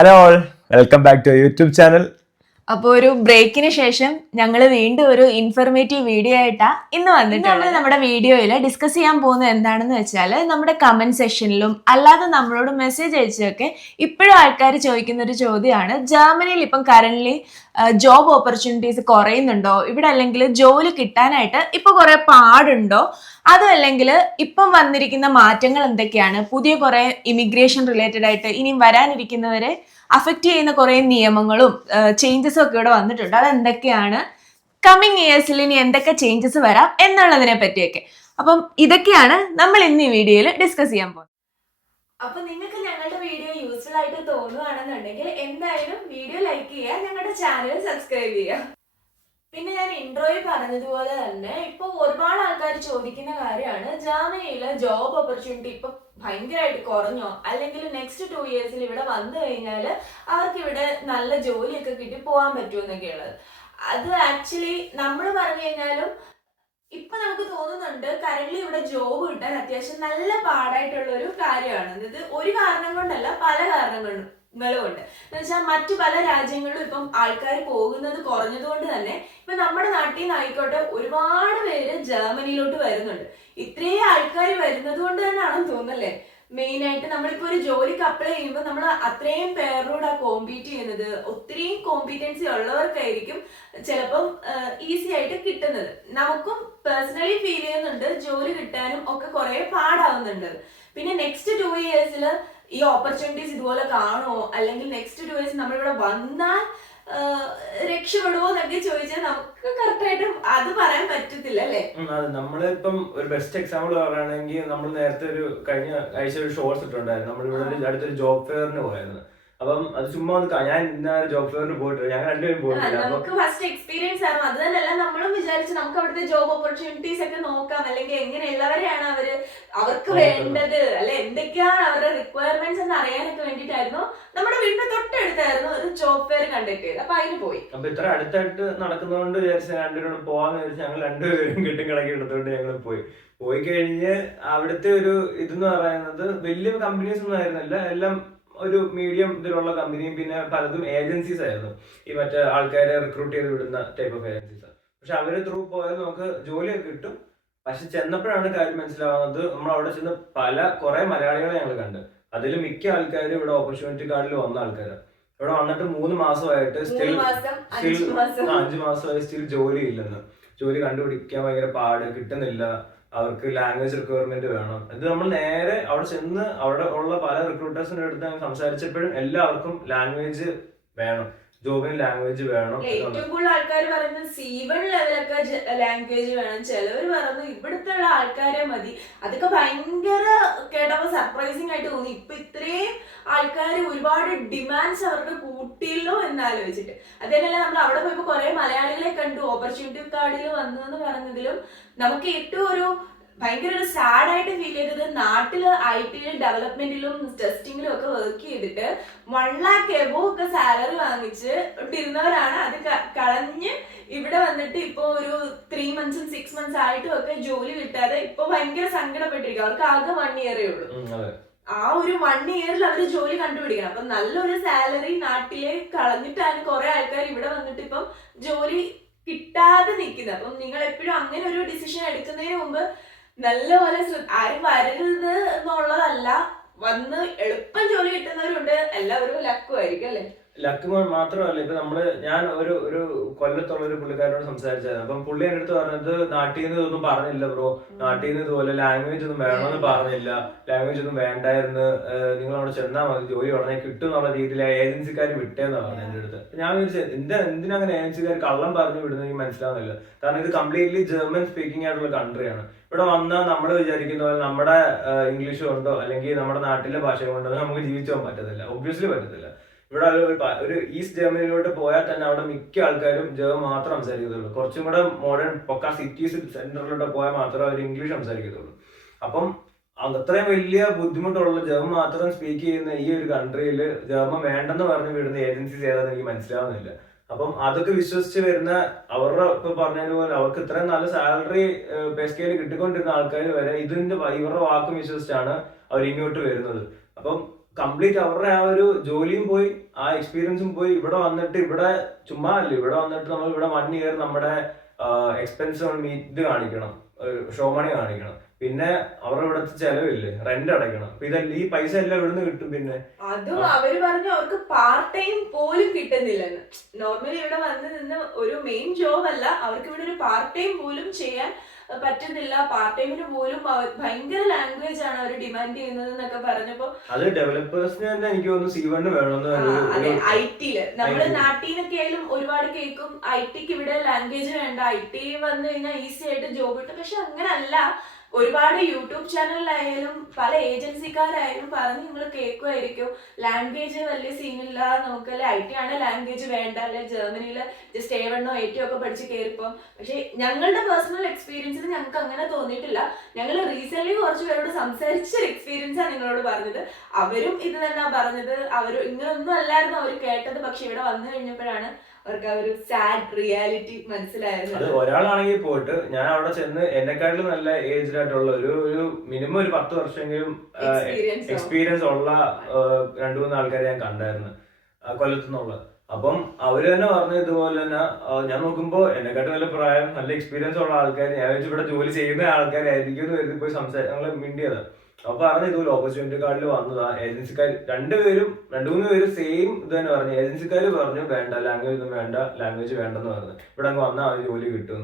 Hello all, welcome back to YouTube channel. അപ്പോൾ ഒരു ബ്രേക്കിന് ശേഷം ഞങ്ങൾ വീണ്ടും ഒരു ഇൻഫർമേറ്റീവ് വീഡിയോ ആയിട്ടാ ഇന്ന് വന്നിട്ട് നമ്മൾ നമ്മുടെ വീഡിയോയിൽ ഡിസ്കസ് ചെയ്യാൻ പോകുന്നത് എന്താണെന്ന് വെച്ചാൽ നമ്മുടെ കമന്റ് സെക്ഷനിലും അല്ലാതെ നമ്മളോട് മെസ്സേജ് അയച്ചൊക്കെ ഇപ്പോഴും ആൾക്കാർ ചോദിക്കുന്ന ഒരു ചോദ്യമാണ്, ജർമ്മനിയിൽ ഇപ്പം കറന്റ് ജോബ് ഓപ്പർച്യൂണിറ്റീസ് കുറയുന്നുണ്ടോ, ഇവിടെ അല്ലെങ്കിൽ ജോലി കിട്ടാനായിട്ട് ഇപ്പൊ കുറെ പാടുണ്ടോ, അതും അല്ലെങ്കിൽ ഇപ്പം വന്നിരിക്കുന്ന മാറ്റങ്ങൾ എന്തൊക്കെയാണ്, പുതിയ കുറെ ഇമിഗ്രേഷൻ റിലേറ്റഡ് ആയിട്ട് ഇനിയും വരാനിരിക്കുന്നവരെ അഫക്റ്റ് ചെയ്യുന്ന കുറെ നിയമങ്ങളും ചേഞ്ചസും ഒക്കെ ഇവിടെ വന്നിട്ടുണ്ട്. അതെന്തൊക്കെയാണ്, കമ്മിങ് ഇയേഴ്സിൽ ഇനി എന്തൊക്കെ ചേഞ്ചസ് വരാം എന്നുള്ളതിനെ പറ്റിയൊക്കെ. അപ്പം ഇതൊക്കെയാണ് നമ്മൾ ഇന്ന് ഈ വീഡിയോയിൽ ഡിസ്കസ് ചെയ്യാൻ പോകുന്നത്. അപ്പൊ നിങ്ങൾക്ക് ഞങ്ങളുടെ വീഡിയോ യൂസ്ഫുൾ ആയിട്ട് തോന്നുകയാണെന്നുണ്ടെങ്കിൽ എന്തായാലും വീഡിയോ ലൈക്ക് ചെയ്യുക, ഞങ്ങളുടെ ചാനൽ സബ്സ്ക്രൈബ് ചെയ്യുക. പിന്നെ ഞാൻ ഇൻട്രോയിൽ പറഞ്ഞതുപോലെ തന്നെ ഇപ്പൊ ഒരുപാട് ആൾക്കാർ ചോദിക്കുന്ന കാര്യമാണ്, ജർമ്മനിയിലെ ജോബ് ഓപ്പർച്യൂണിറ്റി ഇപ്പൊ ഭയങ്കരമായിട്ട് കുറഞ്ഞോ, അല്ലെങ്കിൽ നെക്സ്റ്റ് 2 ഇയേഴ്സിൽ ഇവിടെ വന്നു കഴിഞ്ഞാൽ അവർക്ക് ഇവിടെ നല്ല ജോലിയൊക്കെ കിട്ടി പോകാൻ പറ്റുമോ എന്നൊക്കെയുള്ളത്. അത് ആക്ച്വലി നമ്മൾ പറഞ്ഞു കഴിഞ്ഞാലും ഇപ്പൊ നമുക്ക് തോന്നുന്നുണ്ട് കറന്റ് ഇവിടെ ജോബ് കിട്ടാൻ അത്യാവശ്യം നല്ല പാടായിട്ടുള്ള ഒരു കാര്യമാണ്. ഇത് ഒരു കാരണം കൊണ്ടല്ല, പല കാരണം കൊണ്ടും ഉണ്ട്. എന്ന് വെച്ചാൽ മറ്റു പല രാജ്യങ്ങളിലും ഇപ്പം ആൾക്കാർ പോകുന്നത് കുറഞ്ഞത് കൊണ്ട് തന്നെ ഇപ്പൊ നമ്മുടെ നാട്ടിൽ നിന്ന് ആയിക്കോട്ടെ ഒരുപാട് പേര് ജർമ്മനിയിലോട്ട് വരുന്നുണ്ട്. ഇത്രയും ആൾക്കാർ വരുന്നത് കൊണ്ട് തന്നെ ആണെന്ന് തോന്നുന്നല്ലേ മെയിൻ ആയിട്ട് നമ്മളിപ്പോ ഒരു ജോലിക്ക് അപ്ലൈ ചെയ്യുമ്പോൾ നമ്മൾ അത്രയും പേരോട് കോമ്പീറ്റ് ചെയ്യുന്നത്, ഒത്തിരിയും കോമ്പീറ്റൻസി ഉള്ളവർക്കായിരിക്കും ചിലപ്പം ഈസി ആയിട്ട് കിട്ടുന്നത്. നമുക്കും പേഴ്സണലി ഫീൽ ചെയ്യുന്നുണ്ട് ജോലി കിട്ടാനും ഒക്കെ കുറെ പാടാവുന്നുണ്ട്. പിന്നെ നെക്സ്റ്റ് 2 ഇയേഴ്സിൽ ഈ ഓപ്പർച്യൂണിറ്റീസ് ഇതുപോലെ കാണുമോ, അല്ലെങ്കിൽ നെക്സ്റ്റ് 2 ഇയേഴ്സ് നമ്മളിവിടെ വന്നാൽ രക്ഷപ്പെടുവോ എന്നൊക്കെ ചോദിച്ചാൽ നമുക്ക് കറക്റ്റായിട്ട് അത് പറയാൻ പറ്റത്തില്ല അല്ലേ. അതെ, നമ്മളിപ്പം ഒരു ബെസ്റ്റ് എക്സാമ്പിൾ പറയുകയാണെങ്കിൽ നമ്മൾ നേരത്തെ ഒരു കഴിഞ്ഞ ആഴ്ച ഒരു ഷോർട്സ് ഇട്ടുണ്ടായിരുന്നു. നമ്മളിവിടെ അടുത്തൊരു ജോബ് ഫെയറിന് പോയായിരുന്നു. അപ്പം അത് ചുമ്മാ ഞാൻ ഇന്ന ജോബ് ഫെയറിന് പോയിട്ടില്ല, ഞങ്ങൾ രണ്ടുപേരും പോയിട്ടില്ല. നമുക്ക് ഫസ്റ്റ് എക്സ്പീരിയൻസ് ആയിരുന്നു. അത് തന്നെയല്ല നമ്മളും വിചാരിച്ചു നമുക്ക് അവിടുത്തെ ജോബ് ഓപ്പർച്യൂണിറ്റീസ് ഒക്കെ നോക്കാം, അല്ലെങ്കിൽ എങ്ങനെയുള്ളവരെയാണ് അവർക്ക് വേണ്ടത്, അല്ലെ എന്തൊക്കെയാണ് അവരുടെ റിക്വയർമെന്റ്സ് എന്ന് അറിയാനൊക്കെ വേണ്ടിയിട്ടായിരുന്നു. നമ്മുടെ വീടിന്റെ തൊട്ടടുത്തായിരുന്നു ഒരു ജോബ് ഫെയർ കണ്ടക്ട് ചെയ്ത്, അപ്പൊ അതിന് പോയി. അപ്പൊ ഇത്ര അടുത്തായിട്ട് നടക്കുന്നതുകൊണ്ട് വിചാരിച്ച രണ്ടുപേരും പോവാന്ന് വിചാരിച്ചു. ഞങ്ങൾ രണ്ടുപേരും കെട്ടിക്കിടക്കി എടുത്തോണ്ട് ഞങ്ങൾ പോയി കഴിഞ്ഞ് അവിടുത്തെ ഒരു ഇതെന്ന് പറയുന്നത് വലിയ കമ്പനീസ് ഒന്നും ആയിരുന്നില്ല, എല്ലാം ഒരു മീഡിയം ഇതിലുള്ള കമ്പനിയും പിന്നെ പലതും ഏജൻസീസ് ആയിരുന്നു. ഈ മറ്റേ ആൾക്കാരെ റിക്രൂട്ട് ചെയ്ത് വിടുന്ന ടൈപ്പ് ഓഫ് ഏജൻസീസ്. പക്ഷെ അവര് ത്രൂ പോയാൽ നമുക്ക് ജോലിയൊക്കെ കിട്ടും. പക്ഷെ ചെന്നപ്പോഴാണ് കാര്യം മനസ്സിലാവുന്നത്, നമ്മൾ അവിടെ ചെന്ന് കുറെ മലയാളികളെ ഞങ്ങൾ കണ്ട്. അതിൽ മിക്ക ആൾക്കാരും ഇവിടെ ഓപ്പർച്യൂണിറ്റി കാർഡിൽ വന്ന ആൾക്കാരാണ്. ഇവിടെ വന്നിട്ട് 3 മാസമായിട്ട് സ്റ്റിൽ 5 മാസമായി സ്റ്റിൽ ജോലി ഇല്ലെന്ന്. ജോലി കണ്ടുപിടിക്കാൻ ഭയങ്കര പാട്, കിട്ടുന്നില്ല. അവർക്ക് ലാംഗ്വേജ് റിക്വയർമെന്റ് വേണം. ഇത് നമ്മൾ നേരെ അവിടെ ചെന്ന് അവിടെ ഉള്ള പല റിക്രൂട്ടേഴ്സിന്റെ അടുത്ത് സംസാരിച്ചപ്പോഴും എല്ലാവർക്കും ലാംഗ്വേജ് വേണം, ജോബിന് ലാംഗ്വേജ് വേണം. ഏറ്റവും കൂടുതൽ ആൾക്കാർ പറയുന്നത് C1 ലെവലൊക്കെ ലാംഗ്വേജ് വേണം. ചിലവർ പറയുന്നത് ഇവിടുത്തെ ഉള്ള ആൾക്കാരെ മതി. അതൊക്കെ ഭയങ്കര കേട്ടപ്പോ സർപ്രൈസിങ് ആയിട്ട് തോന്നി. ഇപ്പൊ ഇത്രയും ആൾക്കാർ ഒരുപാട് ഡിമാൻഡ്സ് അവർക്ക് കൂട്ടിയല്ലോ എന്നാലോചിച്ചിട്ട്. അതേപോലെ നമ്മൾ അവിടെ പോയപ്പോ കുറെ മലയാളികളെ കണ്ടു. ഓപ്പർച്യൂണിറ്റി കാർഡിൽ വന്നു എന്ന് പറഞ്ഞതിലും നമുക്ക് ഏറ്റവും ഒരു ഭയങ്കര ഒരു സാഡ് ആയിട്ട് ഫീൽ ചെയ്തത്, നാട്ടില് IT ഡെവലപ്മെന്റിലും ടെസ്റ്റിങ്ങിലും ഒക്കെ വർക്ക് ചെയ്തിട്ട് 1 lakh എബോ ഒക്കെ സാലറി വാങ്ങിച്ച് ഇരുന്നവരാണ്. അത് കളഞ്ഞ് ഇവിടെ വന്നിട്ട് ഇപ്പൊ ഒരു 3 months 6 months ആയിട്ടും ഒക്കെ ജോലി കിട്ടാതെ ഇപ്പൊ ഭയങ്കര സങ്കടപ്പെട്ടിരിക്കും. അവർക്ക് ആകെ 1 ഇയറേ ഉള്ളൂ. ആ ഒരു 1 ഇയറിൽ അവര് ജോലി കണ്ടുപിടിക്കണം. അപ്പൊ നല്ലൊരു സാലറി നാട്ടിലെ കളഞ്ഞിട്ടാണ് കുറെ ആൾക്കാർ ഇവിടെ വന്നിട്ട് ഇപ്പം ജോലി കിട്ടാതെ നിൽക്കുന്നത്. അപ്പം നിങ്ങൾ എപ്പോഴും അങ്ങനെ ഒരു ഡിസിഷൻ എടുക്കുന്നതിന് മുമ്പ് നല്ലപോലെ ആരും വരരുത് എന്നുള്ളതല്ല, വന്ന് എളുപ്പം ജോലി കിട്ടുന്നവരുണ്ട്, എല്ലാവരും ലക്കുമായിരിക്കും അല്ലെ. ലക്ക് മാത്രമല്ല, ഇപ്പൊ ഞാൻ ഒരു കൊല്ലത്തുള്ള ഒരു പുള്ളിക്കാരനോട് സംസാരിച്ചായിരുന്നു. അപ്പം പുള്ളി എൻ്റെ അടുത്ത് പറഞ്ഞത്, നാട്ടിൽ നിന്ന് ഇതൊന്നും പറഞ്ഞില്ല ബ്രോ, നാട്ടിൽ നിന്ന് ഇതുപോലെ ലാംഗ്വേജ് ഒന്നും വേണമെന്ന് പറഞ്ഞില്ല, ലാംഗ്വേജ് ഒന്നും വേണ്ടായിരുന്നു, നിങ്ങൾ അവിടെ ചെന്നാൽ മതി, ജോലി ഉടനെ കിട്ടും എന്നുള്ള രീതിയിൽ ഏജൻസിക്കാർ വിട്ടേന്നാ പറഞ്ഞു എൻ്റെ അടുത്ത്. ഞാൻ വിചാരിച്ചത് എന്തിനങ്ങനെ ഏജൻസിക്കാർ കള്ളം പറഞ്ഞു വിടുന്നത് എനിക്ക് മനസ്സിലാവുന്നില്ല. കാരണം ഇത് കംപ്ലീറ്റ്ലി ജർമ്മൻ സ്പീക്കിംഗ് ആയിട്ടുള്ള കൺട്രിയാണ്. ഇവിടെ വന്നാൽ നമ്മൾ വിചാരിക്കുന്ന പോലെ നമ്മുടെ ഇംഗ്ലീഷ് കൊണ്ടോ അല്ലെങ്കിൽ നമ്മുടെ നാട്ടിലെ ഭാഷ കൊണ്ടോ നമുക്ക് ജീവിച്ചു പോകാൻ പറ്റത്തില്ല, ഒബ്വിയസ്ലി പറ്റത്തില്ല. ഇവിടെ ഒരു ഈസ്റ്റ് ജർമ്മനിയിലോട്ട് പോയാൽ തന്നെ അവിടെ മിക്ക ആൾക്കാരും ജർമ്മൻ മാത്രം സംസാരിക്കത്തുള്ളൂ. കുറച്ചും കൂടെ മോഡേൺ പൊക്ക സിറ്റീസ് സെന്ററിലോട്ട് പോയാൽ മാത്രമേ അവർ ഇംഗ്ലീഷ് സംസാരിക്കത്തുള്ളൂ. അപ്പം അത്രയും വലിയ ബുദ്ധിമുട്ടുള്ള ജർമ്മൻ മാത്രം സ്പീക്ക് ചെയ്യുന്ന ഈ ഒരു കൺട്രിയിൽ ജർമ്മൻ വേണ്ടെന്ന് പറഞ്ഞ് വിടുന്ന ഏജൻസീസ് ഏതാണെന്ന് എനിക്ക് മനസ്സിലാവുന്നില്ല. അപ്പം അതൊക്കെ വിശ്വസിച്ച് വരുന്ന അവരുടെ ഇപ്പൊ പറഞ്ഞതുപോലെ അവർക്ക് ഇത്രയും നല്ല സാലറി പേ സ്കെയിൽ കിട്ടിക്കൊണ്ടിരുന്ന ആൾക്കാർ വരെ ഇവരുടെ വാക്കും വിശ്വസിച്ചാണ് അവർ ഇങ്ങോട്ട് വരുന്നത്. അപ്പം കംപ്ലീറ്റ് അവരുടെ ആ ഒരു ജോലിയും പോയി, ആ എക്സ്പീരിയൻസും പോയി. ഇവിടെ വന്നിട്ട് ഇവിടെ ചുമ്മാ അല്ല, ഇവിടെ വന്നിട്ട് നമ്മൾ ഇവിടെ 1 ഇയർ നമ്മുടെ എക്സ്പെൻസ് ഇത് കാണിക്കണം, ഷോ മണി കാണിക്കണം, പിന്നെ അവരുടെ ഇവിടുത്തെ ചെലവില്ലേ, റെന്റ് അടയ്ക്കണം. അപ്പൊ ഇതല്ല, ഈ പൈസ എല്ലാം ഇവിടുന്ന് കിട്ടും. പിന്നെ അതും അവര് പറഞ്ഞു അവർക്ക് പാർട്ട് ടൈം പോലും കിട്ടുന്നില്ലെന്ന്. നോർമലി ഇവിടെ വന്ന് നിന്ന് ഒരു മെയിൻ ജോബ് അല്ല, അവർക്ക് ഇവിടെ ഒരു പാർട്ട് ടൈം പോലും ചെയ്യാൻ പറ്റുന്നില്ല. പാർട്ട് ടൈമിന് പോലും ഭയങ്കര ലാംഗ്വേജ് ആണ് അവർ ഡിമാൻഡ് ചെയ്യുന്നത് എന്നൊക്കെ പറഞ്ഞപ്പോ അത് ഡെവലപ്പേഴ്സിന് തന്നെ എനിക്ക് തോന്നുന്നു C1 വേണമെന്ന്. IT-ല് നമ്മള് നാട്ടിനൊക്കെ ആയാലും ഒരുപാട് കേൾക്കും IT-ക്ക് ഇവിടെ ലാംഗ്വേജ് വേണ്ട, IT വന്നു കഴിഞ്ഞാൽ ഈസി ആയിട്ട് ജോബ് കിട്ടും. പക്ഷെ അങ്ങനല്ല. ഒരുപാട് യൂട്യൂബ് ചാനലിലായാലും പല ഏജൻസിക്കാരായാലും പറഞ്ഞ് നിങ്ങൾ കേൾക്കുമായിരിക്കും ലാംഗ്വേജ് വലിയ സീനില്ല, നമുക്കല്ലേ IT ആണ് ലാംഗ്വേജ് വേണ്ട, അല്ലെ ജർമ്മനിയില് ജസ്റ്റ് A1 A2 ഒക്കെ പഠിച്ച് കയറിപ്പം. പക്ഷെ ഞങ്ങളുടെ പേഴ്സണൽ എക്സ്പീരിയൻസിൽ ഞങ്ങൾക്ക് അങ്ങനെ തോന്നിയിട്ടില്ല. ഞങ്ങൾ റീസെന്റ് കുറച്ച് പേരോട് സംസാരിച്ചൊരു എക്സ്പീരിയൻസ് ആണ് നിങ്ങളോട് പറഞ്ഞത്. അവരും ഇത് തന്നെ പറഞ്ഞത്. അവർ ഇങ്ങനൊന്നും അല്ലായിരുന്നു അവർ കേട്ടത്. പക്ഷെ ഇവിടെ വന്നു കഴിഞ്ഞപ്പോഴാണ് അവർക്ക് ആ ഒരു സാഡ് റിയാലിറ്റി മനസ്സിലായത്. അത് ഒരാളാണെങ്കിൽ പോയിട്ട് ഞാൻ അവിടെ ചെന്ന് എന്നെക്കാട്ടിലും നല്ല ഏജ്ഡ് ആയിട്ടുള്ള ഒരു മിനിമം ഒരു 10 വർഷമെങ്കിലും എക്സ്പീരിയൻസ് ഉള്ള 2-3 ആൾക്കാരെ ഞാൻ കണ്ടായിരുന്നു കൊല്ലത്തുനിന്നുള്ള. അപ്പം അവര് തന്നെ പറഞ്ഞ ഇതുപോലെ തന്നെ ഞാൻ നോക്കുമ്പോ എന്നെക്കാട്ടും നല്ല പ്രായം നല്ല എക്സ്പീരിയൻസ് ഉള്ള ആൾക്കാർ, ഞാൻ വെച്ച് ഇവിടെ ജോലി ചെയ്യുന്ന ആൾക്കാരായിരിക്കും എന്ന് കരുതി പോയി ഞങ്ങള് മിണ്ടിയത്. അപ്പൊ പറഞ്ഞ ഇതുപോലെ ഓപ്പർച്യൂണിറ്റി കാർഡിൽ വന്നതാ. ഏജൻസിക്കാർ 2-3 പേര് സെയിം ഇത് തന്നെ പറഞ്ഞു. ഏജൻസിക്കാർ പറഞ്ഞു വേണ്ട, ലാംഗ്വേജ് ഒന്നും വേണ്ട, ലാംഗ്വേജ് വേണ്ടെന്ന് പറഞ്ഞു, ഇവിടെ അങ്ങ് വന്നാൽ അത് ജോലി കിട്ടും.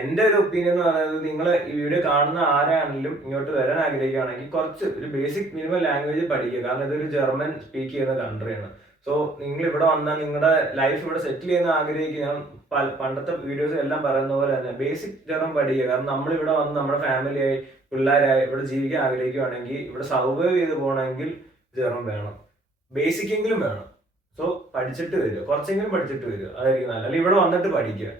എന്റെ ഒരു ഒപ്പീനിയൻ എന്ന് പറയുന്നത്, നിങ്ങൾ ഈ വീഡിയോ കാണുന്ന ആരാണെങ്കിലും ഇങ്ങോട്ട് വരാൻ ആഗ്രഹിക്കുകയാണെങ്കിൽ കുറച്ച് ഒരു ബേസിക് മിനിമം ലാംഗ്വേജ് പഠിക്കുക. കാരണം ഇതൊരു ജർമ്മൻ സ്പീക്ക് ചെയ്യുന്ന കൺട്രിയാണ്. സോ നിങ്ങൾ ഇവിടെ വന്നാൽ നിങ്ങളുടെ ലൈഫ് ഇവിടെ സെറ്റിൽ ചെയ്യുന്ന ആഗ്രഹിക്കുക. ഞാൻ പണ്ടത്തെ വീഡിയോസ് എല്ലാം പറയുന്ന പോലെ തന്നെ ബേസിക് ജർമ്മൻ പഠിക്കുക. കാരണം നമ്മളിവിടെ വന്ന് നമ്മുടെ ഫാമിലിയായി പിള്ളേരായി ഇവിടെ ജീവിക്കാൻ ആഗ്രഹിക്കുകയാണെങ്കിൽ, ഇവിടെ സർവൈവ് ചെയ്ത് പോകണമെങ്കിൽ ജർമ്മൻ വേണം, ബേസിക് എങ്കിലും വേണം. സോ പഠിച്ചിട്ട് വരിക, കുറച്ചെങ്കിലും പഠിച്ചിട്ട് വരിക, അതായിരിക്കും നല്ല. അല്ലെങ്കിൽ ഇവിടെ വന്നിട്ട് പഠിക്കുക.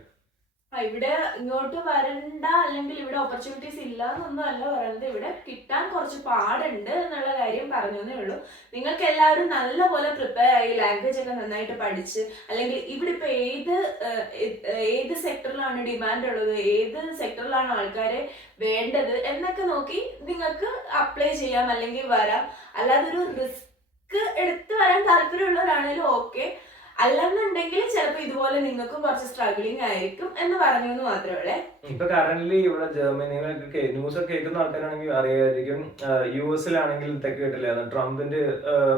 ഇവിടെ ഇങ്ങോട്ട് വരണ്ട അല്ലെങ്കിൽ ഇവിടെ ഓപ്പർച്യൂണിറ്റീസ് ഇല്ല എന്നൊന്നും അല്ല പറയുന്നത്. ഇവിടെ കിട്ടാൻ കുറച്ച് പാടുണ്ട് എന്നുള്ള കാര്യം പറഞ്ഞേ ഉള്ളൂ. നിങ്ങൾക്ക് എല്ലാവരും നല്ലപോലെ പ്രിപ്പയർ ആയി ലാംഗ്വേജ് ഒക്കെ നന്നായിട്ട് പഠിച്ച്, അല്ലെങ്കിൽ ഇവിടെ ഇപ്പൊ ഏത് സെക്ടറിലാണ് ഡിമാൻഡ് ഉള്ളത്, ഏത് സെക്ടറിലാണ് ആൾക്കാരെ വേണ്ടത് എന്നൊക്കെ നോക്കി നിങ്ങൾക്ക് അപ്ലൈ ചെയ്യാം, അല്ലെങ്കിൽ വരാം. അല്ലാതെ ഒരു റിസ്ക് എടുത്ത് വരാൻ താല്പര്യമുള്ളവരാണേലും ഓക്കെ. അല്ലെന്നുണ്ടെങ്കിൽ ചിലപ്പോ ഇതുപോലെ നിങ്ങൾക്കും കുറച്ച് സ്ട്രഗ്ലിംഗ് ആയിരിക്കും എന്ന് പറഞ്ഞു എന്ന് മാത്രമേ. ഇപ്പൊ കറന്റ്ലി ഇവിടെ ജർമ്മനിയിലൊക്കെ ന്യൂസ് ഒക്കെ കേൾക്കുന്ന ആൾക്കാരാണെങ്കിൽ അറിയായിരിക്കും. US-ലാണെങ്കിൽ ഇതൊക്കെ കേട്ടില്ല, ട്രംപിന്റെ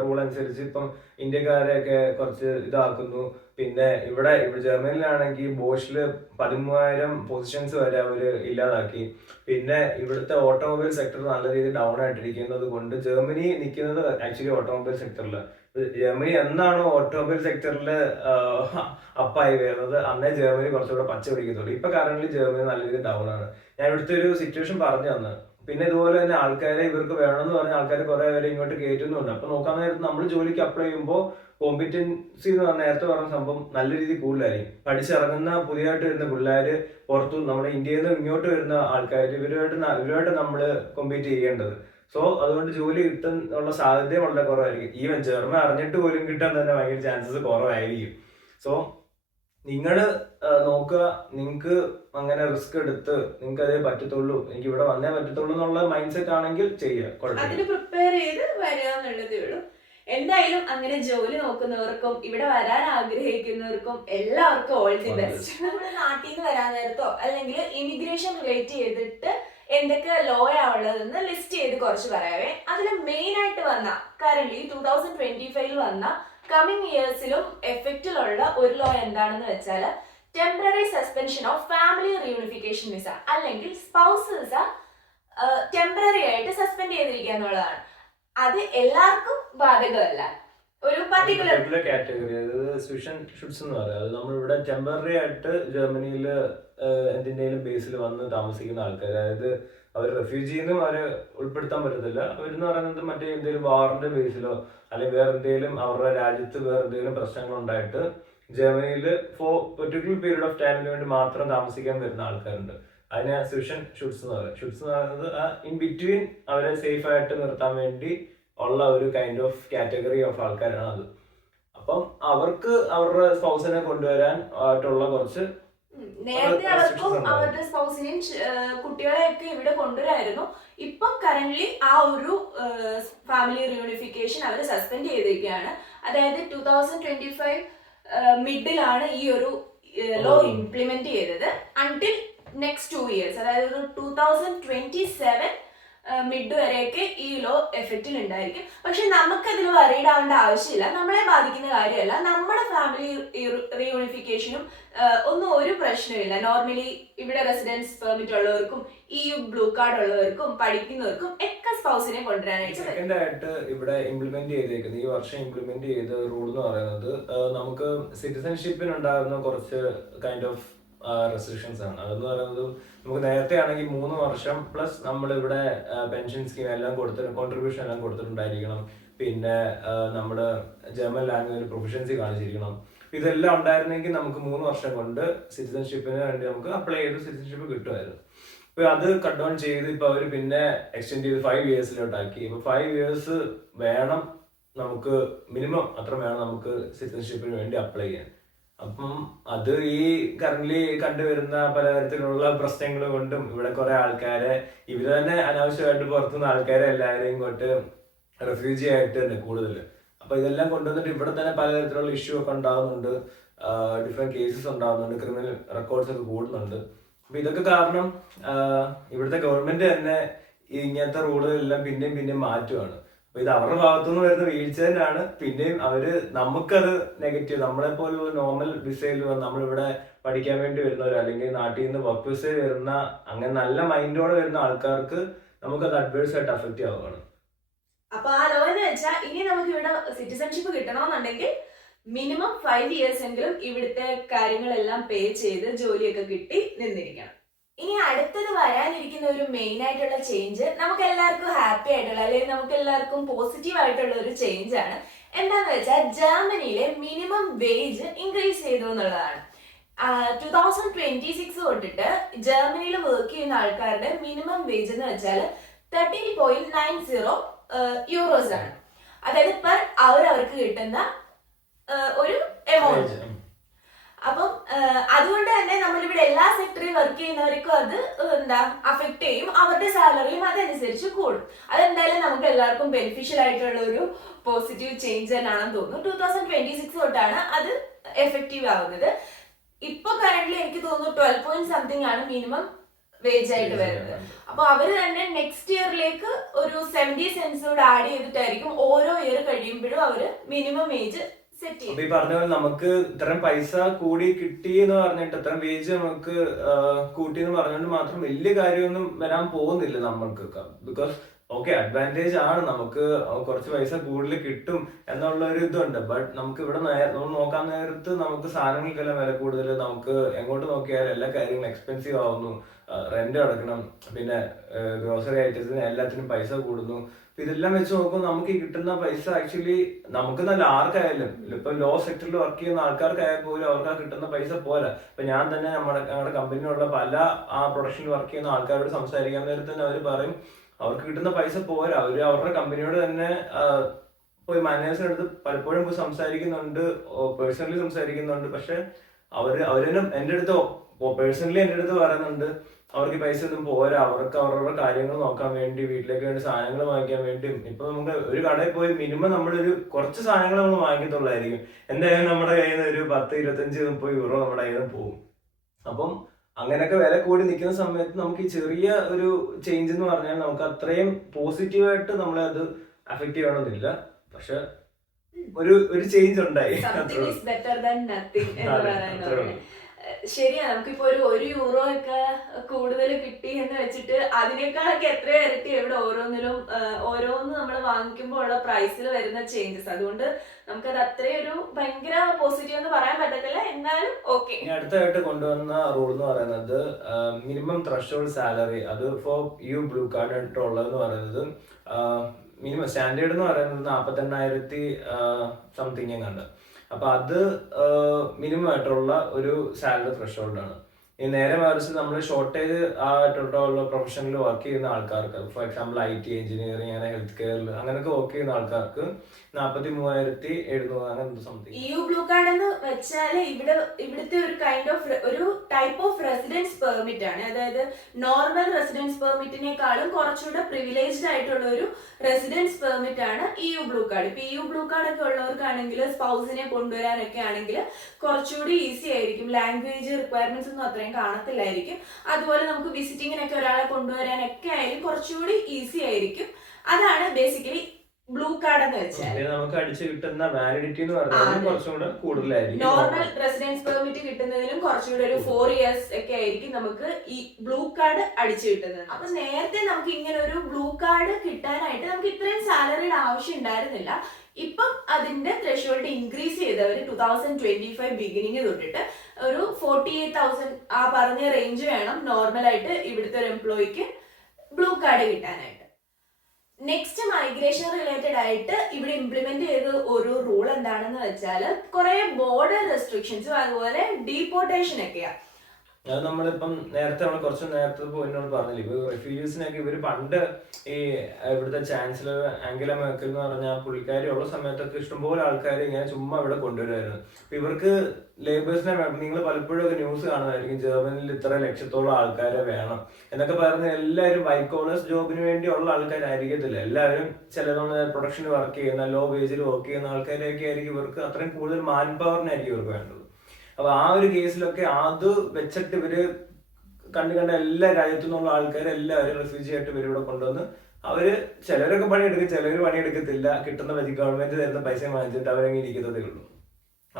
റൂൾ അനുസരിച്ച് ഇപ്പം ഇന്ത്യക്കാരെയൊക്കെ കുറച്ച് ഇതാക്കുന്നു. പിന്നെ ഇവിടെ ജർമ്മനിയിലാണെങ്കിൽ ബോഷില് 13,000 പൊസിഷൻസ് വരെ അവര് ഇല്ലാതാക്കി. പിന്നെ ഇവിടുത്തെ ഓട്ടോമൊബൈൽ സെക്ടർ നല്ല രീതിയിൽ ഡൗൺ ആയിട്ടിരിക്കുന്നത് കൊണ്ട് ജർമ്മനി നിൽക്കുന്നത് ആക്ച്വലി ഓട്ടോമൊബൈൽ സെക്ടറിൽ. ജർമ്മനി എന്നാണോ ഓട്ടോമൊബൈൽ സെക്ടറിൽ അപ്പായി വരുന്നത് അന്നേ ജർമ്മനി കുറച്ചുകൂടെ പച്ച പിടിക്കത്തുള്ളൂ. ഇപ്പൊ കറന്റ് ജർമ്മനി നല്ല രീതിയിൽ ഡൗൺ ആണ്. ഞാൻ ഇവിടുത്തെ ഒരു സിറ്റുവേഷൻ പറഞ്ഞു തന്നു. പിന്നെ ഇതുപോലെ തന്നെ ആൾക്കാരെ ഇവർക്ക് വേണമെന്ന് പറഞ്ഞ ആൾക്കാർ കുറെ പേരെ ഇങ്ങോട്ട് കയറ്റുന്നുണ്ട്. അപ്പൊ നോക്കാൻ നേരത്ത് നമ്മൾ ജോലിക്ക് അപ്ലൈ ചെയ്യുമ്പോൾ കോമ്പിറ്റൻസി എന്ന് പറഞ്ഞ നേരത്തെ പറഞ്ഞ സംഭവം നല്ല രീതിയിൽ കൂടുതലായിരിക്കും. പഠിച്ചിറങ്ങുന്ന പുതിയതായിട്ട് വരുന്ന പിള്ളേര് പുറത്തു നമ്മുടെ ഇന്ത്യയിൽ നിന്ന് ഇങ്ങോട്ട് വരുന്ന ആൾക്കാർ ഇവരുമായിട്ട് നമ്മൾ കോമ്പീറ്റ് ചെയ്യേണ്ടത്. സോ അതുകൊണ്ട് ജോലി കിട്ടാനുള്ള സാധ്യതയും വളരെ കുറവായിരിക്കും. ഈവൻ ജർമ്മൻ അറിഞ്ഞിട്ട് പോലും കിട്ടാൻ തന്നെ ഭയങ്കര ചാൻസസ് കുറവായിരിക്കും. സോ നിങ്ങൾ നോക്കുക, നിങ്ങൾക്ക് അങ്ങനെ റിസ്ക് എടുത്ത് നിങ്ങൾക്ക് അതേ പറ്റത്തുള്ളൂ, എനിക്ക് ഇവിടെ വന്നേ പറ്റത്തുള്ളൂ എന്നുള്ള മൈൻഡ് സെറ്റ് ആണെങ്കിൽ ചെയ്യുക, അതിന് പ്രിപ്പയർ ചെയ്ത് വരാന്നുള്ളതേ ഉള്ളൂ. എന്തായാലും അങ്ങനെ ജോലി നോക്കുന്നവർക്കും ഇവിടെ വരാൻ ആഗ്രഹിക്കുന്നവർക്കും എല്ലാവർക്കും ഓൾ ദി ബെസ്റ്റ്. നമ്മുടെ നാട്ടിൽ നിന്ന് വരാൻ നേരത്തോ അല്ലെങ്കിൽ ഇമിഗ്രേഷൻ റിലേറ്റ് ചെയ്തിട്ട് എന്തൊക്കെ ലോ ഉള്ളതെന്ന് ലിസ്റ്റ് ചെയ്ത് കുറച്ച് പറയാവേ. അതിൽ മെയിൻ ആയിട്ട് വന്ന കറന്റ് 2025 വന്ന കമ്മിങ് ഇയേഴ്സിലും എഫക്റ്റിലുള്ള ഒരു ലോ എന്താണെന്ന് വെച്ചാൽ temporary suspension of family reunification visa, അല്ലെങ്കിൽ സ്പൗസ് വിസ ടെമ്പററി ആയിട്ട് സസ്പെൻഡ് ചെയ്തിരിക്കുക എന്നുള്ളതാണ്. അത് എല്ലാവർക്കും ബാധകമല്ല, ഒരു പർട്ടിക്കുലർ കാറ്റഗറി. അതായത് സ്വിഷൻ ഷുഡ്സ് എന്ന് പറയാം. അത് നമ്മളിവിടെ ടെമ്പററി ആയിട്ട് ജർമ്മനിയിൽ എന്തിന്റെയും ബേസിൽ വന്ന് താമസിക്കുന്ന ആൾക്കാർ, അതായത് അവർ റെഫ്യൂജിന്നും അവരെ ഉൾപ്പെടുത്താൻ പറ്റത്തില്ല. അവരെന്ന് പറയുന്നത് മറ്റേ എന്തെങ്കിലും വാറിന്റെ ബേസിലോ അല്ലെങ്കിൽ വേറെ എന്തെങ്കിലും അവരുടെ രാജ്യത്ത് വേറെ എന്തെങ്കിലും പ്രശ്നങ്ങൾ ഉണ്ടായിട്ട് ജർമ്മനിയിൽ ഫോർ പെർട്ടിക്കുലർ പീരീഡ് ഓഫ് ടൈമിന് വേണ്ടി മാത്രം താമസിക്കാൻ വരുന്ന ആൾക്കാരുണ്ട്. അതിനെ സ്വിഷൻ ഷുഡ്സ് എന്ന് പറയുന്നത്. ഷുഡ്സ് എന്ന് പറയുന്നത് ഇൻ ബിറ്റ്വീൻ അവരെ സേഫ് ആയിട്ട് നിർത്താൻ വേണ്ടി ഉള്ള ഒരു കൈൻഡ് ഓഫ് കാറ്റഗറി ഓഫ് ആൾക്കാരാണ് അത്. അപ്പം അവർക്ക് അവരുടെ സ്പൗസിനെ കൊണ്ടുവരാൻ ആയിട്ടുള്ള കുറച്ച് നേരത്തെ അവർക്കും അവരുടെ സ്പൗസിനെയും കുട്ടികളെയൊക്കെ ഇവിടെ കൊണ്ടുവരായിരുന്നു. ഇപ്പം കറന്റ് ആ ഒരു ഫാമിലി റിയൂണിഫിക്കേഷൻ അവർ സസ്പെൻഡ് ചെയ്തിരിക്കുകയാണ്. അതായത് 2025 മിഡിലാണ് ഈ ഒരു ലോ ഇംപ്ലിമെന്റ് ചെയ്തത്. അൺടിൽ നെക്സ്റ്റ് 2 years, അതായത് ഒരു 2027 മിഡ് വരെയൊക്കെ ഈ ലോ എഫക്റ്റിൽ ഉണ്ടായിരിക്കും. പക്ഷെ നമുക്കതിൽ വറീഡ് ആവേണ്ട ആവശ്യമില്ല. നമ്മളെ ബാധിക്കുന്ന കാര്യമല്ല. നമ്മുടെ ഫാമിലി റീയൂണിഫിക്കേഷനും ഒന്നും ഒരു പ്രശ്നമില്ല. നോർമലി ഇവിടെ റെസിഡൻസ് പെർമിറ്റ് ഉള്ളവർക്കും EU ബ്ലൂ കാർഡ് ഉള്ളവർക്കും പഠിക്കുന്നവർക്കും ഒക്കെ സ്പൗസിനെ കൊണ്ടുവരാനായിട്ട്. സെക്കൻഡ് ആയിട്ട് ഇവിടെ ഇംപ്ലിമെന്റ് ചെയ്തേക്കുന്നത്, ഈ വർഷം ഇംപ്ലിമെന്റ് ചെയ്ത റൂൾ എന്ന് പറയുന്നത്, നമുക്ക് സിറ്റിസൺഷിപ്പിനുണ്ടാകുന്ന കുറച്ച് കൈൻഡ് ഓഫ് റെസ്ട്രിക്ഷൻസ് ആണ്. അതെന്ന് പറയുന്നത്, നമുക്ക് നേരത്തെ ആണെങ്കിൽ 3 വർഷം പ്ലസ് നമ്മളിവിടെ പെൻഷൻ സ്കീം എല്ലാം കോൺട്രിബ്യൂഷൻ എല്ലാം കൊടുത്തിട്ടുണ്ടായിരിക്കണം. പിന്നെ നമ്മൾ ജർമ്മൻ ലാംഗ്വേജ് പ്രൊഫഷൻസി കാണിച്ചിരിക്കണം. ഇതെല്ലാം ഉണ്ടായിരുന്നെങ്കിൽ നമുക്ക് 3 വർഷം കൊണ്ട് സിറ്റിസൺഷിപ്പിന് വേണ്ടി നമുക്ക് അപ്ലൈ ചെയ്ത് സിറ്റിസൺഷിപ്പ് കിട്ടുമായിരുന്നു. ഇപ്പൊ അത് കട്ട് ഡൗൺ ചെയ്ത് ഇപ്പൊ അവര് പിന്നെ എക്സ്റ്റെൻഡ് ചെയ്ത് 5 ഇയേഴ്സിലോട്ടാക്കി. ഇപ്പൊ 5 years വേണം നമുക്ക്, മിനിമം അത്ര വേണം നമുക്ക് സിറ്റിസൺഷിപ്പിന് വേണ്ടി അപ്ലൈ ചെയ്യാൻ. അപ്പം അത് ഈ കറന്റ്ലി കണ്ടുവരുന്ന പലതരത്തിലുള്ള പ്രശ്നങ്ങൾ കൊണ്ടും ഇവിടെ കുറെ ആൾക്കാരെ, ഇവര് തന്നെ അനാവശ്യമായിട്ട് പുറത്തുനിന്ന് ആൾക്കാരെ എല്ലാവരെയും ഇങ്ങോട്ട് റെഫ്യൂജി ആയിട്ട് തന്നെ കൂടുതൽ. അപ്പൊ ഇതെല്ലാം കൊണ്ടുവന്നിട്ട് ഇവിടെ തന്നെ പലതരത്തിലുള്ള ഇഷ്യൂ ഒക്കെ ഉണ്ടാകുന്നുണ്ട്, ഡിഫറെന്റ് കേസസ് ഉണ്ടാകുന്നുണ്ട്, ക്രിമിനൽ റെക്കോർഡ്സ് ഒക്കെ കൂടുന്നുണ്ട്. അപ്പൊ ഇതൊക്കെ കാരണം ഇവിടുത്തെ ഗവൺമെന്റ് തന്നെ ഇങ്ങനത്തെ റൂളുകളെല്ലാം പിന്നെയും മാറ്റുവാണ്. അപ്പൊ ഇത് അവരുടെ ഭാഗത്തുനിന്ന് വരുന്ന വീഴ്ച തന്നെയാണ്. പിന്നെയും അവര് നമുക്കത് നെഗറ്റീവ്, നമ്മളെ പോലെ നോർമൽ വിസയിൽ നമ്മളിവിടെ പഠിക്കാൻ വേണ്ടി വരുന്നവരോ അല്ലെങ്കിൽ നാട്ടിൽ നിന്ന് വർക്ക് വിസയിൽ വരുന്ന അങ്ങനെ നല്ല മൈൻഡോടെ വരുന്ന ആൾക്കാർക്ക് നമുക്കത് അഡ്വേഴ്സ് ആയിട്ട് അഫക്റ്റ് ആവുകയാണ്. അപ്പൊ ആ ലോ എന്ന് വെച്ചാൽ ഇനി നമുക്ക് ഇവിടെ സിറ്റിസൺഷിപ്പ് കിട്ടണമെന്നുണ്ടെങ്കിൽ മിനിമം 5 years എങ്കിലും ഇവിടുത്തെ കാര്യങ്ങളെല്ലാം പേ ചെയ്ത് ജോലിയൊക്കെ കിട്ടി നിന്നിരിക്കണം. ഇനി അടുത്തത് വരാനിരിക്കുന്ന ഒരു മെയിൻ ആയിട്ടുള്ള ചേഞ്ച് നമുക്ക് എല്ലാവർക്കും ഹാപ്പി ആയിട്ടുള്ള, അല്ലെങ്കിൽ നമുക്ക് എല്ലാവർക്കും പോസിറ്റീവ് ആയിട്ടുള്ള ഒരു ചേഞ്ച് ആണ്. എന്താന്ന് വെച്ചാൽ ജർമ്മനിയിലെ മിനിമം വേജ് ഇൻക്രീസ് ചെയ്തു എന്നുള്ളതാണ്. 2026 തൊട്ടിട്ട് ജർമ്മനിയിൽ വർക്ക് ചെയ്യുന്ന ആൾക്കാരുടെ മിനിമം വേജ് എന്ന് വെച്ചാൽ 13.90 euros ആണ്. അതായത് പെർ അവർ അവർക്ക് കിട്ടുന്ന ഒരു എമൗണ്ട്. അപ്പം അതുകൊണ്ട് തന്നെ നമ്മളിവിടെ എല്ലാ സെക്ടറിൽ വർക്ക് ചെയ്യുന്നവർക്കും അത് അഫക്ട് ചെയ്യും. അവരുടെ സാലറിയും അതനുസരിച്ച് കൂടും. അതെന്തായാലും നമുക്ക് എല്ലാവർക്കും ബെനിഫിഷ്യൽ ആയിട്ടുള്ള ഒരു പോസിറ്റീവ് ചേഞ്ച് തന്നെയാണെന്ന് തോന്നുന്നു. 2026 തൊട്ടാണ് അത് എഫക്റ്റീവ് ആവുന്നത്. ഇപ്പൊ കറന്റ് എനിക്ക് തോന്നുന്നു 12 point something ആണ് മിനിമം വേജ് ആയിട്ട് വരുന്നത്. അപ്പൊ അവര് തന്നെ നെക്സ്റ്റ് ഇയറിലേക്ക് ഒരു 70 cents കൂടെ ആഡ് ചെയ്തിട്ടായിരിക്കും ഓരോ ഇയർ കഴിയുമ്പോഴും അവര് മിനിമം വേജ്. അപ്പൊ ഈ പറഞ്ഞ പോലെ നമുക്ക് ഇത്രയും പൈസ കൂടി കിട്ടി എന്ന് പറഞ്ഞിട്ട്, ഇത്രയും വേജ് നമുക്ക് കൂട്ടി എന്ന് പറഞ്ഞുകൊണ്ട് മാത്രം വലിയ കാര്യമൊന്നും വരാൻ പോകുന്നില്ല നമ്മൾക്കൊക്കെ. ബിക്കോസ് ഓക്കെ, അഡ്വാൻറ്റേജ് ആണ്, നമുക്ക് കുറച്ച് പൈസ കൂടുതൽ കിട്ടും എന്നുള്ള ഒരു ഇതുണ്ട്. ബട്ട് നമുക്ക് ഇവിടെ നമ്മൾ നോക്കാൻ നേരത്ത് നമുക്ക് സാധനങ്ങൾക്കെല്ലാം വില കൂടുതൽ, നമുക്ക് എങ്ങോട്ട് നോക്കിയാലും എല്ലാ കാര്യങ്ങളും എക്സ്പെൻസീവ് ആവുന്നു. റെന്റ് അടക്കണം, പിന്നെ ഗ്രോസറി ഐറ്റംസിന് എല്ലാത്തിനും പൈസ കൂടുന്നു. ഇതെല്ലാം വെച്ച് നോക്കുമ്പോൾ നമുക്ക് ഈ കിട്ടുന്ന പൈസ ആക്ച്വലി നമുക്ക് നല്ല ആർക്കായാലും, ഇപ്പൊ ലോ സെക്ടറിൽ വർക്ക് ചെയ്യുന്ന ആൾക്കാർക്കായാൽ പോലും അവർക്ക് ആ കിട്ടുന്ന പൈസ പോരാ. ഇപ്പൊ ഞാൻ തന്നെ ഞങ്ങളുടെ കമ്പനിയിലുള്ള പല ആ പ്രൊഡക്ഷനിൽ വർക്ക് ചെയ്യുന്ന ആൾക്കാരോട് സംസാരിക്കാൻ നേരത്തെ തന്നെ അവർ പറയും അവർക്ക് കിട്ടുന്ന പൈസ പോരാ. അവര് അവരുടെ കമ്പനിയോട് തന്നെ പോയി മാനേജേഴ്സിന്റെ അടുത്ത് പലപ്പോഴും പോയി സംസാരിക്കുന്നുണ്ട്, പേഴ്സണലി സംസാരിക്കുന്നുണ്ട്. പക്ഷെ അവര് എന്റെ അടുത്ത് പേഴ്സണലി എന്റെ അടുത്ത് പറയുന്നുണ്ട് അവർക്ക് പൈസ ഒന്നും പോരാ, അവർക്ക് അവരുടെ കാര്യങ്ങൾ നോക്കാൻ വേണ്ടി, വീട്ടിലേക്ക് വേണ്ടി സാധനങ്ങൾ വാങ്ങിക്കാൻ വേണ്ടിയും. ഇപ്പൊ നമുക്ക് ഒരു കടയിൽ പോയി മിനിമം നമ്മളൊരു കുറച്ച് സാധനങ്ങൾ നമ്മൾ വാങ്ങിക്കത്തുള്ളായിരിക്കും. എന്തായാലും നമ്മുടെ കയ്യിൽ നിന്ന് ഒരു 10-25-30 euro നമ്മുടെ കയ്യിൽ നിന്ന് പോകും. അപ്പം അങ്ങനെയൊക്കെ വില കൂടി നിൽക്കുന്ന സമയത്ത് നമുക്ക് ഈ ചെറിയ ഒരു ചേഞ്ച് എന്ന് പറഞ്ഞാൽ നമുക്ക് അത്രയും പോസിറ്റീവായിട്ട് നമ്മളെ അത് അഫക്റ്റ് ചെയ്യണമെന്നില്ല. പക്ഷെ ഒരു ചേഞ്ച് ഉണ്ടായി. ശരിയാണ്. നമുക്കിപ്പോ ഒരു യൂറോ ഒക്കെ കൂടുതൽ കിട്ടി എന്ന് വെച്ചിട്ട് അതിനേക്കാളൊക്കെ എത്രയോ ഇരട്ടി ഇവിടെ ഓരോന്ന് നമ്മൾ വാങ്ങിക്കുമ്പോൾ ഉള്ള പ്രൈസിൽ വരുന്ന ചേഞ്ചസ്. അതുകൊണ്ട് നമുക്കത് അത്രയും ഒരു ഭയങ്കര പോസിറ്റീവ് എന്ന് പറയാൻ പറ്റത്തില്ല. എന്നാലും ഓക്കെ. അടുത്തായിട്ട് കൊണ്ടുവന്ന റൂൾ എന്ന് പറയുന്നത് മിനിമം ത്രഷോൾഡ് സാലറി, അത് ഫോർ EU ബ്ലൂ കാർഡ് ആയിട്ടുള്ളതെന്ന് പറയുന്നത് മിനിമം സ്റ്റാൻഡേർഡ് എന്ന് പറയുന്നത് 48,000 സംതിങ് കണ്ട്. അപ്പൊ അത് മിനിമം ആയിട്ടുള്ള ഒരു സാലറി ത്രഷോൾഡ് ആണ്. ഈ നേരെ മറിച്ച് നമ്മൾ ഷോർട്ടേജ് ആയിട്ടുള്ള പ്രൊഫഷനിൽ വർക്ക് ചെയ്യുന്ന ആൾക്കാർക്ക്, ഫോർ എക്സാമ്പിൾ IT, എഞ്ചിനീയറിംഗ്, അങ്ങനെ ഹെൽത്ത് കെയറിൽ അങ്ങനെയൊക്കെ വർക്ക് ചെയ്യുന്ന ആൾക്കാർക്ക് 43,700 അങ്ങനെ സംതിങ്. EU ബ്ലൂ കാർഡ് എന്ന് വെച്ചാല് ഇവിടുത്തെ ഒരു കൈൻഡ് ഓഫ് ഒരു ടൈപ്പ് ഓഫ് റെസിഡൻസ് പെർമിറ്റ് ആണ്. അതായത് നോർമൽ റെസിഡൻസ് പെർമിറ്റിനേക്കാളും കുറച്ചുകൂടെ പ്രിവിലേജ്ഡ് ആയിട്ടുള്ള ഒരു റെസിഡൻസ് പെർമിറ്റ് ആണ് EU ബ്ലൂ കാർഡ്. ഇപ്പൊ EU ബ്ലൂ കാർഡ് ഒക്കെ ഉള്ളവർക്കാണെങ്കിൽ സ്പൗസിനെ കൊണ്ടുവരാനൊക്കെ ആണെങ്കിൽ കുറച്ചുകൂടി ഈസി ആയിരിക്കും. ലാംഗ്വേജ് റിക്വയർമെന്റ്സ് ഒന്നും അത്രയും കാണത്തില്ലായിരിക്കും. അതുപോലെ നമുക്ക് വിസിറ്റിങ്ങിനൊക്കെ ഒരാളെ കൊണ്ടുവരാനൊക്കെ ആയാലും കുറച്ചുകൂടി ഈസി ആയിരിക്കും. അതാണ് ബേസിക്കലി ബ്ലൂ കാർഡ് എന്ന് വെച്ചാൽ. നമുക്ക് അടിച്ചു കിട്ടുന്ന വാലിഡിറ്റി എന്ന് പറഞ്ഞാൽ കുറച്ചുകൂടെ കൂടുതലായിരിക്കും. നോർമൽ റെസിഡൻസ് പെർമിറ്റ് കിട്ടുന്നതിലും കുറച്ചുകൂടെ ഒരു 4 years ഒക്കെ ആയിരിക്കും നമുക്ക് ഈ ബ്ലൂ കാർഡ് അടിച്ചു കിട്ടുന്നത്. അപ്പൊ നേരത്തെ നമുക്ക് ഇങ്ങനെ ഒരു ബ്ലൂ കാർഡ് കിട്ടാനായിട്ട് നമുക്ക് ഇത്രയും സാലറിയുടെ ആവശ്യം ഉണ്ടായിരുന്നില്ല. ഇപ്പം അതിന്റെ ത്രെഷോൾഡ് ഇൻക്രീസ് ചെയ്തവര് 2025 ബിഗിനിങ് തൊട്ടിട്ട് ഒരു 48,000 ആ പറഞ്ഞ റേഞ്ച് വേണം നോർമലായിട്ട് ഇവിടുത്തെ ഒരു എംപ്ലോയിക്ക് ബ്ലൂ കാർഡ് കിട്ടാനായിട്ട്. നെക്സ്റ്റ് മൈഗ്രേഷൻ റിലേറ്റഡ് ആയിട്ട് ഇവിടെ ഇംപ്ലിമെന്റ് ചെയ്ത ഒരു റൂൾ എന്താണെന്ന് വെച്ചാൽ കുറെ ബോർഡർ റെസ്ട്രിക്ഷൻസും അതുപോലെ ഡീപ്പോർട്ടേഷൻ ഒക്കെയാണ്. അത് നമ്മളിപ്പം കുറച്ച് നേരത്തെ പോയിനോട് പറഞ്ഞില്ല, ഇപ്പൊ റെഫ്യൂജീസിനൊക്കെ ഇവര് പണ്ട് ഈ ഇവിടുത്തെ ചാൻസലർ ആംഗല മെർക്കൽ എന്ന് പറഞ്ഞ പുള്ളിക്കാരി ഉള്ള സമയത്തൊക്കെ ഇഷ്ടംപോലെ ആൾക്കാർ ഇങ്ങനെ ചുമ്മാ ഇവിടെ കൊണ്ടുവരുമായിരുന്നു. അപ്പൊ ഇവർക്ക് ലേബേഴ്സിനെ നിങ്ങൾ പലപ്പോഴും ഒക്കെ ന്യൂസ് കാണുമായിരിക്കും, ജർമ്മനിയിൽ ഇത്ര ലക്ഷത്തോളം ആൾക്കാരെ വേണം എന്നൊക്കെ പറഞ്ഞ് എല്ലാവരും വൈറ്റ് കോളേഴ്സ് ജോബിന് വേണ്ടിയുള്ള ആൾക്കാരായിരിക്കത്തില്ല. എല്ലാവരും ചിലതോടെ പ്രൊഡക്ഷന് വർക്ക് ചെയ്യുന്ന ലോ വേജിൽ വർക്ക് ചെയ്യുന്ന ആൾക്കാരെയൊക്കെ ആയിരിക്കും ഇവർക്ക് അത്രയും കൂടുതൽ മാൻ പവറിനായിരിക്കും ഇവർക്ക് വേണ്ടത്. അപ്പൊ ആ ഒരു കേസിലൊക്കെ അത് വെച്ചിട്ട് ഇവര് കണ്ട എല്ലാ രാജ്യത്തു നിന്നുള്ള ആൾക്കാരെല്ലാവരും റെഫ്യൂജി ആയിട്ട് ഇവർ ഇവിടെ കൊണ്ടുവന്ന് അവര് ചിലരൊക്കെ പണിയെടുക്കും, ചിലർ പണിയെടുക്കത്തില്ല, കിട്ടുന്ന ഗവൺമെന്റ് തരുന്ന പൈസ വാങ്ങിച്ചിട്ട് അവരങ്ങനെ ഇരിക്കുന്നതേ ഉള്ളൂ.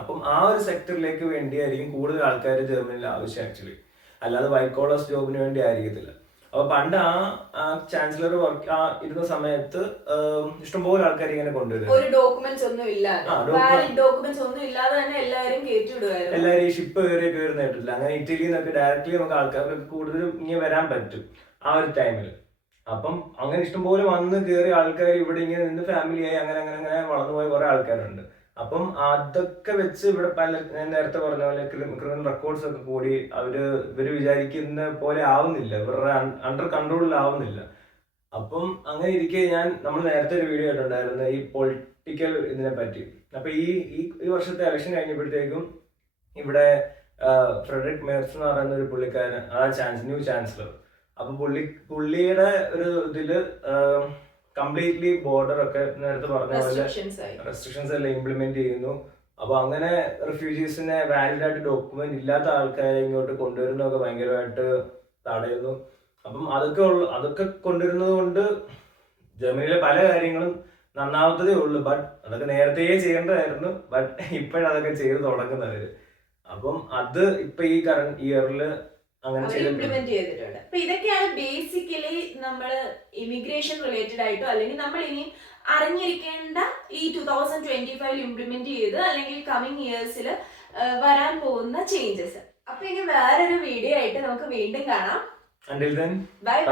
അപ്പം ആ ഒരു സെക്ടറിലേക്ക് വേണ്ടിയായിരിക്കും കൂടുതൽ ആൾക്കാർ ജർമ്മനിയിൽ ആവശ്യം ആക്ച്വലി, അല്ലാതെ വൈറ്റ് കോളേഴ്സ് ജോബിന് വേണ്ടി ആയിരിക്കത്തില്ല. അപ്പൊ പണ്ട് ആ ചാൻസലർ വർക്ക് ഇരുന്ന സമയത്ത് ഇഷ്ടംപോലെ ആൾക്കാർ ഇങ്ങനെ കൊണ്ടുവരും. ഒരു ഡോക്യുമെന്റ്സ് ഒന്നും ഇല്ലാതെ തന്നെ എല്ലാവരും ഈ ഷിപ്പ് കയറിയൊക്കെ വരുന്ന കേട്ടില്ല. അങ്ങനെ ഇറ്റലിയിൽ നിന്നൊക്കെ ഡയറക്റ്റ്ലി നമുക്ക് ആൾക്കാർക്ക് കൂടുതലും ഇങ്ങനെ വരാൻ പറ്റും ആ ഒരു ടൈമിൽ. അപ്പം അങ്ങനെ ഇഷ്ടംപോലെ വന്ന് കയറിയ ആൾക്കാർ ഇവിടെ ഇങ്ങനെ നിന്ന് ഫാമിലിയായി അങ്ങനെ അങ്ങനെ അങ്ങനെ വളർന്നുപോയ കുറെ ആൾക്കാരുണ്ട്. അപ്പം അതൊക്കെ വെച്ച് ഇവിടെ ഞാൻ നേരത്തെ പറഞ്ഞ പോലെ ക്രിമിനൽ റെക്കോർഡ്സ് ഒക്കെ കൂടി ഇവര് വിചാരിക്കുന്ന പോലെ ആവുന്നില്ല, ഇവരുടെ അണ്ടർ കൺട്രോളിലാവുന്നില്ല. അപ്പം അങ്ങനെ ഇരിക്കെ നമ്മൾ നേരത്തെ ഒരു വീഡിയോ ആയിട്ടുണ്ടായിരുന്നു ഈ പൊളിറ്റിക്കൽ ഇതിനെ പറ്റി. അപ്പൊ ഈ വർഷത്തെ ഇലക്ഷൻ കഴിഞ്ഞപ്പോഴത്തേക്കും ഇവിടെ ഫ്രെഡറിക് മേർസ് എന്ന് പറയുന്ന ഒരു പുള്ളിക്കാരൻ ന്യൂ ചാൻസലർ. അപ്പൊ പുള്ളിയുടെ ഒരു ഇതില് കംപ്ലീറ്റ്ലി ബോർഡർ ഒക്കെ നേരത്തെ പറഞ്ഞ പോലെ റെസ്ട്രിക്ഷൻസ് എല്ലാം ഇംപ്ലിമെന്റ് ചെയ്യുന്നു. അപ്പൊ അങ്ങനെ റിഫ്യൂജീസിനെ വാലിഡ് ആയിട്ട് ഡോക്യുമെന്റ് ഇല്ലാത്ത ആൾക്കാരെ ഇങ്ങോട്ട് കൊണ്ടുവരുന്നതൊക്കെ ഭയങ്കരമായിട്ട് തടയുന്നു. അപ്പം അതൊക്കെ കൊണ്ടുവരുന്നത് കൊണ്ട് ജർമ്മനിയിലെ പല കാര്യങ്ങളും നന്നാവത്തതേ ഉള്ളൂ. ബട്ട് അതൊക്കെ നേരത്തെ ചെയ്യേണ്ടതായിരുന്നു. ബട്ട് ഇപ്പോഴതൊക്കെ ചെയ്ത് തുടങ്ങുന്നവര്. അപ്പം അത് ഇപ്പൊ ഈ കറന്റ് ഇയറില് ഇംപ്ലിമെന്റ് ചെയ്തിട്ടുണ്ട്. അപ്പൊ ഇതൊക്കെയാണ് ബേസിക്കലി നമ്മൾ ഇമിഗ്രേഷൻ റിലേറ്റഡ് ആയിട്ടോ അല്ലെങ്കിൽ നമ്മൾ ഇനി അറിഞ്ഞിരിക്കേണ്ട ഈ 2025 ഇംപ്ലിമെന്റ് ചെയ്ത് അല്ലെങ്കിൽ കമ്മിങ് ഇയേഴ്സിൽ വരാൻ പോകുന്ന ചേഞ്ചസ്. അപ്പൊ ഇനി വേറൊരു വീഡിയോ ആയിട്ട് നമുക്ക് വീണ്ടും കാണാം. Until then, bye.